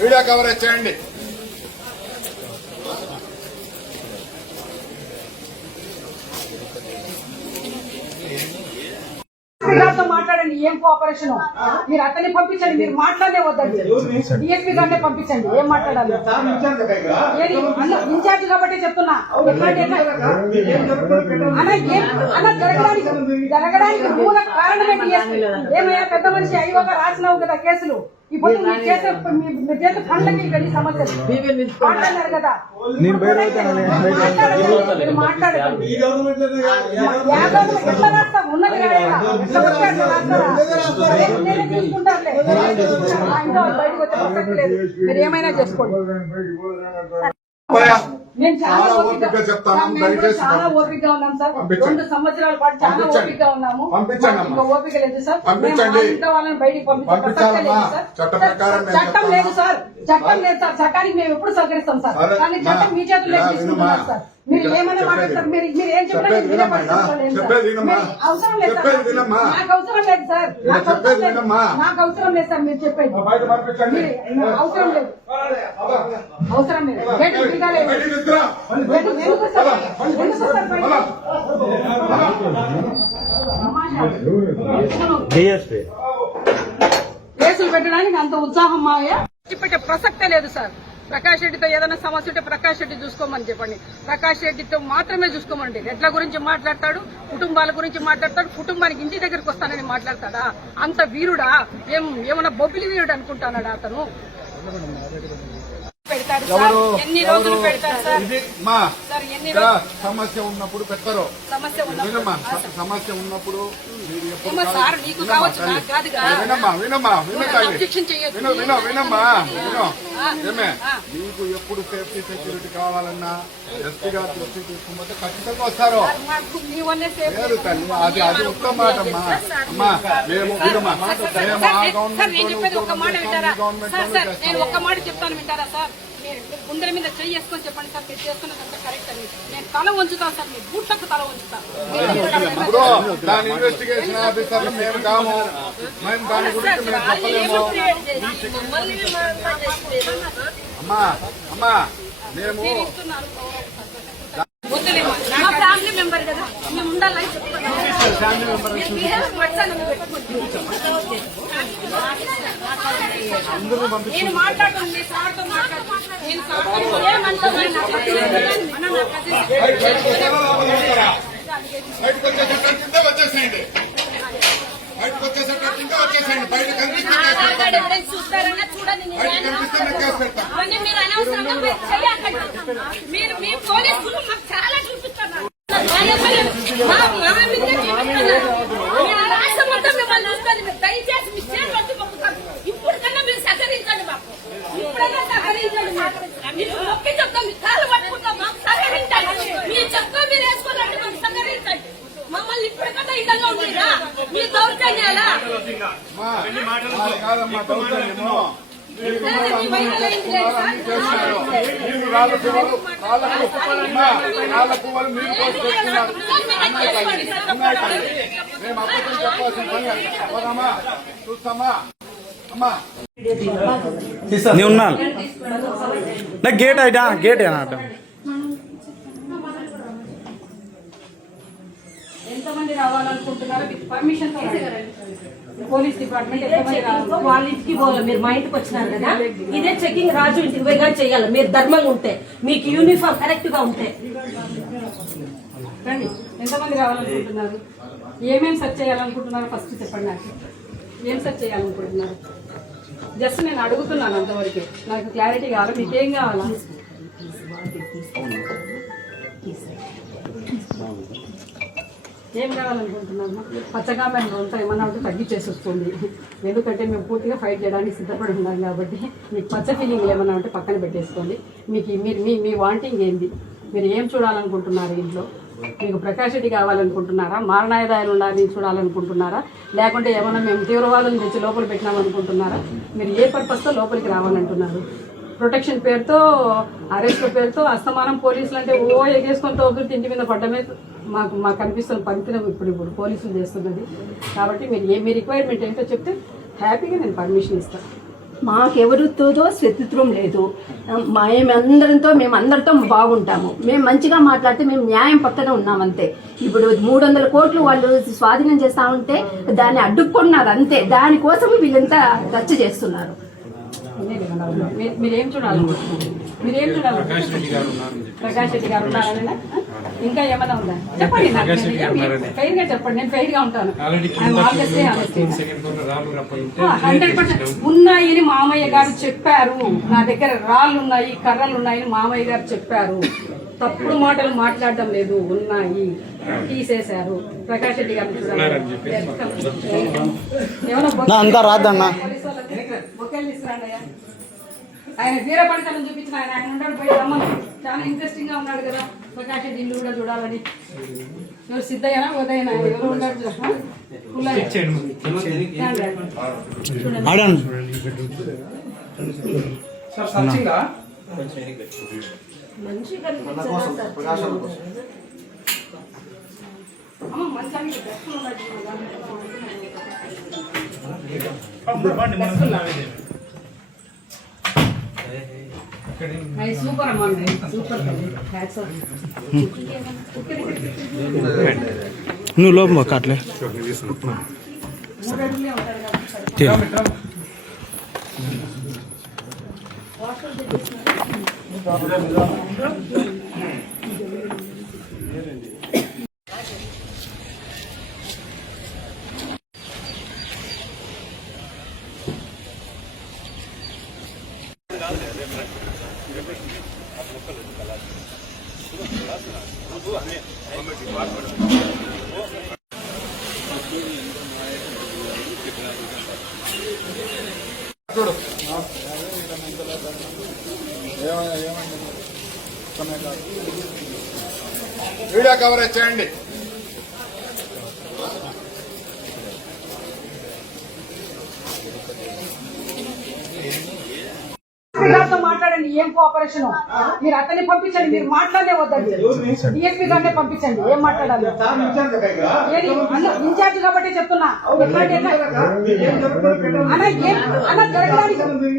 Video coverage చేయండి. మాట్లాడండి. ఏం కోఆపరేషన్ మీరు అతన్ని పంపించండి. మీరు మాట్లాడే వద్దండి. డిఎస్పీ గారినే పంపించండి. ఏం మాట్లాడాలి? ఇన్ఛార్జ్ కాబట్టి చెప్తున్నా. జరగడానికి మూల కారణమే డిఎస్పీ. ఏమయ్యా పెద్ద మనిషి అయ్యోగా రాసినావు కదా కేసులు. ఇప్పుడు మీరు చేసే ఫండ్లకి ఇవన్నీ సమస్యలు మాట్లాడారు కదా. మీరు మాట్లాడండి. ఎట్లా రాస్తా ఉన్నది తీసుకుంటారులే. బయటకు వచ్చే ప్రసక్తి లేదు. మీరు ఏమైనా చేసుకోండి. నేను చాలా ఓపికగా ఉన్నాం సార్. 2 సంవత్సరాల పాటు చాలా ఓపికగా ఉన్నాము. ఇంకా ఓపిక లేదు సార్. వాళ్ళని బయటికి చట్టం లేదు సార్. చట్టానికి మేము ఎప్పుడు సహకరిస్తాం సార్. కానీ చట్టం మీ చేతుల్లో తీసుకుంటున్నారు సార్. మీరు ఏమైనా మాట్లాడతారు. మీరు ఏం చెప్పినా అవసరం లేదు సార్. నాకు అవసరం లేదు సార్. నాకు అవసరం లేదు సార్. మీరు చెప్పండి. అవసరం లేదు. అవసరం లేదు. కేసులు పెట్టడానికి అంత ఉత్సాహం మావయ్య పెట్టే ప్రసక్తే లేదు సార్. ప్రకాష్ రెడ్డితో ఏదైనా సమస్య ఉంటే ప్రకాష్ రెడ్డి చూసుకోమని చెప్పండి. ప్రకాష్ రెడ్డితో మాత్రమే చూసుకోమండి. ఎట్ల గురించి మాట్లాడతాడు, కుటుంబాల గురించి మాట్లాడతాడు. కుటుంబానికి ఇంటి దగ్గరికి వస్తానని మాట్లాడతాడా? అంత వీరుడా? ఏమన్నా బొబ్బిలి వీరుడు అనుకుంటాడా అతను? పెడతారు సార్. ఎన్ని రోజులు పెడతారు సార్? సమస్య ఉన్నప్పుడు పెట్టరు. సమస్య ఉన్నప్పుడు సార్ నీకు కావచ్చు, నాకు కాదుగా. మీకు ఎప్పుడు సేఫ్టీ సెక్యూరిటీ కావాలన్నా ఎస్పీ గారు దృష్టి తీసుకుంటే ఖచ్చితంగా వస్తారు. అది ఉత్తమ మాట అమ్మా. అమ్మా మేము ఒక్క మాట చెప్తాను వింటారా సార్? గుండెల మీద చెయ్యి వేసుకొని చెప్పండి సార్. మీరు చేసుకున్నదంతా కరెక్ట్ అని నేను తల వంచుతాను సార్. మీ బూట్లకు తల వంచుతాను. దాని ఇన్వెస్టిగేషన్ ఆఫీసర్లు మేము కాము. మేము దాని గురించి మేము చెప్పలేము. అమ్మా అమ్మా మేము ఫ్యామిలీ మెంబర్ కదా, మేము ఉండాలని చెప్తాను. నేను మాట్లాడుతుంది సార్తో వచ్చేసేయండి. బయటకు వచ్చేసేయండి. బయట చూస్తారన్నా చూడండి. మీరు అనవసరంగా మీరు మీ పోలీసులు మాకు చాలా చూపిస్తున్నారు. రాష్ట్రం మొత్తం మిమ్మల్ని చూస్తుంది. మీరు దయచేసి మీ చేతులు వచ్చి మొక్కుతారు. ఇప్పుడు కన్నా మీరు సహకరించండి. మాకు ఇప్పుడైనా సహకరించండి. మీరు మొక్కి చెప్తాం. మీ కాళ్ళు పట్టుకుంటాం. మాకు సహకరించండి. మీ చెప్తా మీరు వేసుకోవాలంటే మాకు సహకరించండి. మమ్మల్ని ఇప్పటికన్నా ఇదంగా ఉందిరా మీ దౌర్జన్యాలా? ఉన్నా గేట్ అయిటా గేట్ అన్నట్టు ఎంతమంది రావాలనుకుంటున్నారో మీకు పర్మిషన్ పోలీస్ డిపార్ట్మెంట్ ఎంతమంది రావాలి? వాళ్ళ ఇంటికి పోవాలి. మీరు మా ఇంటికి వచ్చినారు కదా, ఇదే చెకింగ్ రాజు ఇంటికి పోయిగా చేయాలి. మీరు ధర్మంగా ఉంటే, మీకు యూనిఫామ్ కరెక్ట్ గా ఉంటే. రండి. ఎంతమంది రావాలనుకుంటున్నారు? ఏమేమి సెర్చ్ చేయాలనుకుంటున్నారో ఫస్ట్ చెప్పండి. నాకు ఏం సెర్చ్ చేయాలనుకుంటున్నారు? జస్ట్ నేను అడుగుతున్నాను అంతవరకు. నాకు క్లారిటీ కావాలి. మీకు ఏం కావాలా? ఏం కావాలనుకుంటున్నాము? పచ్చగా మేము అంతా ఏమన్నా ఉంటే తగ్గించేసి వస్తుంది. ఎందుకంటే మేము పూర్తిగా ఫైట్ చేయడానికి సిద్ధపడి ఉన్నాం కాబట్టి మీకు పచ్చ ఫీలింగ్లు ఏమన్నా ఉంటే పక్కన పెట్టేసుకోండి. మీకు మీ వాంటింగ్ ఏంది? మీరు ఏం చూడాలనుకుంటున్నారు ఇంట్లో? మీకు ప్రకాష్ రెడ్డి కావాలనుకుంటున్నారా, మారణాయుధాలు ఉండాలని చూడాలనుకుంటున్నారా, లేకుంటే ఏమైనా మేము తీవ్రవాదులను తెచ్చి లోపల పెట్టినామనుకుంటున్నారా? మీరు ఏ పర్పస్తో లోపలికి రావాలంటున్నారు? ప్రొటెక్షన్ పేరుతో, అరెస్ట్ పేరుతో అస్తమానం పోలీసులు అంటే ఎగేసుకొని తోగుతూ ఇంటి మీద పడ్డమే మాకు కనిపిస్తున్న పరిస్థితి ఇప్పుడు పోలీసులు చేస్తున్నది. కాబట్టి మీరు మీ రిక్వైర్మెంట్ ఏంటో చెప్తే హ్యాపీగా నేను పర్మిషన్ ఇస్తాను. మాకెవరితో శత్రుత్వం లేదు. మేము అందరితో బాగుంటాము. మేము మంచిగా మాట్లాడితే మేము న్యాయం పక్కన ఉన్నామంతే. ఇప్పుడు 300 కోట్లు వాళ్ళు స్వాధీనం చేస్తా ఉంటే దాన్ని అడ్డుకున్నారు అంతే. దానికోసం వీళ్ళంతా రచ్చ చేస్తున్నారు. మీరేం చూడాలనుకుంటున్నారు? ప్రకాష్ రెడ్డి గారు ఉన్నారని ఇంకా ఏమైనా ఉందా చెప్పండి. ఫెయిర్ గా చెప్పండి, నేను ఫెయిర్ గా ఉంటాను. 100% ఉన్నాయని మామయ్య గారు చెప్పారు. నా దగ్గర రాళ్ళు ఉన్నాయి, కర్రలు ఉన్నాయని మామయ్య గారు చెప్పారు. తప్పుడు మాటలు మాట్లాడడం లేదు, ఉన్నాయి, తీసేశారు. ప్రకాష్ రెడ్డి గారు అంతా రాద్దన్నా. ఆయన వీరపడతలను చూపించిన ఆయన ఉన్నాడు పోయి రమ్మను. చాలా ఇంట్రెస్టింగ్ గా ఉన్నాడు కదా ప్రకాష్ రెడ్డి, ఇల్లు కూడా చూడాలని. ఎవరు సిద్ధయ్యనా ఉదయనా ఎవరు ఉన్నాడు? సూపర్ అమ్మా, సూపర్. నువ్వు లోపం అట్లే చూడు వీడియో కవరేజ్ చేయండి. మాట్లాడండి. ఏం కోఆపరేషన్? మీరు అతన్ని పంపించండి, మీరు మాట్లాడే వద్దండి. డిఎస్పీ గారినే పంపించండి. ఏం మాట్లాడాలి? ఇన్ఛార్జ్ కాబట్టి చెప్తున్నా.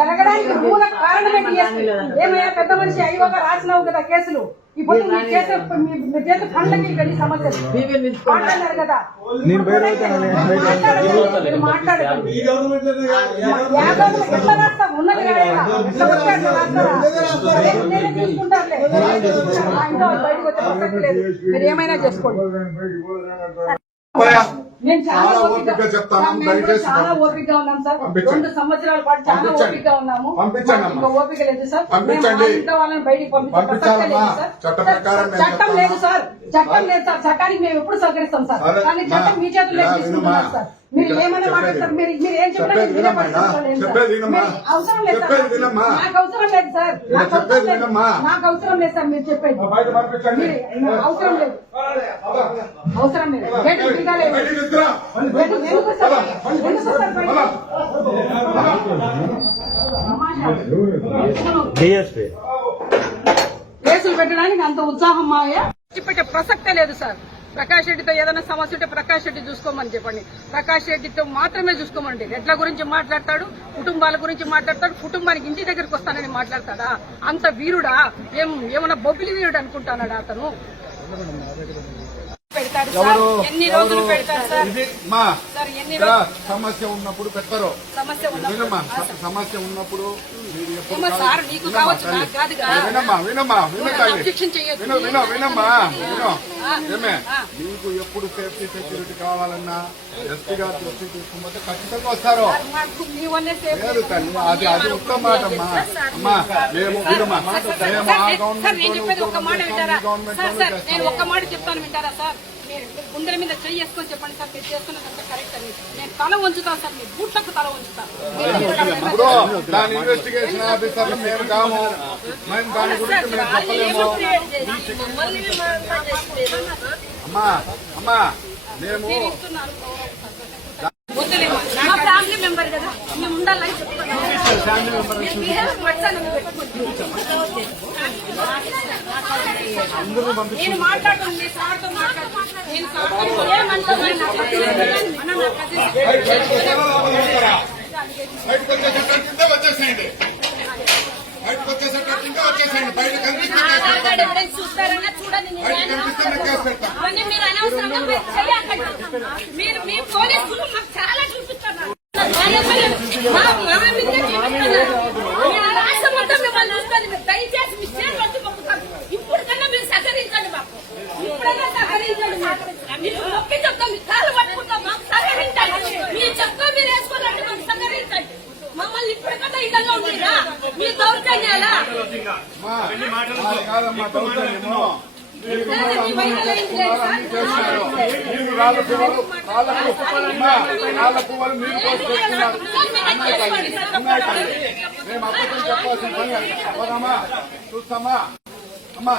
జరగడానికి మూల కారణమే డిఎస్పీ. ఏమయ్యా పెద్ద మనిషి అయ్యోగా రాసినావు కదా కేసులు. ఇప్పుడు మీ చేసే పండ్లకి వెళ్ళి సమస్యలు మాట్లాడారు కదా. మాట్లాడకండి. ఎట్లా రాస్తాం? ఉన్నది బయటకు వచ్చే ప్రసక్తి లేదు. మీరు ఏమైనా చేసుకోండి. నేను చాలా ఓపికగా చెప్తాను. చాలా ఓపికగా ఉన్నాం సార్. 2 సంవత్సరాల పాటు చాలా ఓపికగా ఉన్నాము. ఇంకా ఓపిక లేదు సార్. ఇంట్లో వాళ్ళని బయటికి చట్టం లేదు సార్. చట్టం లేదు సార్. చట్టానికి మేము ఎప్పుడు సహకరిస్తాం సార్. కానీ చట్టం మీ చేతుల్లో తీసుకుంటున్నారు సార్. మీరు ఏమైనా మాట్లాడతారు. మీరు ఏం చెప్పినా అవసరం లేదు సార్. నాకు అవసరం లేదు సార్. నాకు అవసరం లేదు సార్. మీరు చెప్పేది అవసరం లేదు. అవసరం లేదు. కేసులు పెట్టడానికి అంత ఉత్సాహం మావయ్య పెట్టే ప్రసక్తే లేదు సార్. ప్రకాష్ రెడ్డితో ఏదైనా సమస్య ఉంటే ప్రకాష్ రెడ్డి చూసుకోమని చెప్పండి. ప్రకాష్ రెడ్డితో మాత్రమే చూసుకోమండి. ఎట్ల గురించి మాట్లాడతాడు, కుటుంబాల గురించి మాట్లాడతాడు, కుటుంబానికి ఇంటి దగ్గరికి వస్తానని మాట్లాడతాడా? అంత వీరుడా? ఏమన్నా బొబ్బిలి వీరుడు అనుకుంటాడా అతను? పెడతారు సార్. ఎన్ని రోజులు పెడతారు సార్? ఎన్ని సమస్య ఉన్నప్పుడు పెట్టరు. సమస్య ఉన్నప్పుడు సార్ నీకు కావచ్చు, నాకు కాదు కదా. మీకు ఎప్పుడు సేఫ్టీ సెక్యూరిటీ కావాలన్నా ఎస్పీ గారు దృష్టి తీసుకుంటే ఖచ్చితంగా వస్తారు. లేదు తల్లి, అది ఉత్తమ మాట అమ్మా. అమ్మా మేము నేను చెప్పేది ఒక్క మాట వింటారా సార్? నేను ఒక్క మాట చెప్తాను వింటారా సార్? గుండెల మీద చెయ్యి వేసుకొని చెప్పండి సార్ మీరు చేస్తున్నదంతా కరెక్ట్ అని. నేను తల వంచుతాను సార్, మీ బూట్లకు తల వంచుతాను. ఇప్పుడు దాని ఇన్వెస్టిగేషన్ ఆఫీసర్లు మేము కాము, మేము దాని గురించి మేము చెప్పలేము. అమ్మా అమ్మా మేము వద్దులేమో, మా ఫ్యామిలీ మెంబర్ కదా, మేము ఉండాలని చెప్తున్నాను. మీరు బిహేవియర్ నచ్చాలని నేను మాట్లాడుతున్నాను, నేను సార్తో మాట్లాడుతున్నాను. నేను సార్తో ఏమంటాను బయటకు వచ్చేసేటట్టు ఇంకా వచ్చేసేయండి, బయటకు వచ్చేసేటట్టు ఇంకా వచ్చేసేయండి. బయట కనిపిస్తే చూస్తారన్నా చూడండి. బయట కనిపిస్తే కేసు పెడతాం. అవన్నీ మీరు అనవసరంగా మీరు చేయకండి. మీరు మీ పోలీసులు మాకు చాలా చూపిస్తున్నారు. రాష్ట్రమంతా మిమ్మల్ని చూస్తుంది. మీరు దయచేసి మీ చేతులు వచ్చి మొక్కుతారు. ఇప్పుడు కన్నా మీరు సహకరించండి మాకు, ఇప్పుడైనా సహకరించండి మాకు. మీకు మొక్కి చెప్తాం, మీ కాలు పట్టుకుంటాం, మాకు సహకరించండి. మీ చెప్తా మీరు వేసుకోవాలంటే మాకు సహకరించండి. మమ్మల్ని ఇప్పటికన్నా ఇదంగా ఉందిరా మీ దౌర్జన్యాలా? కాదమ్మా దౌర్జన్యము. మీరు రాళ్ళ పువ్వులు మీరు పోసి పెట్టుకున్నారు. మేము అబద్ధం చెప్పాల్సిన పని. చూస్తామా అమ్మా.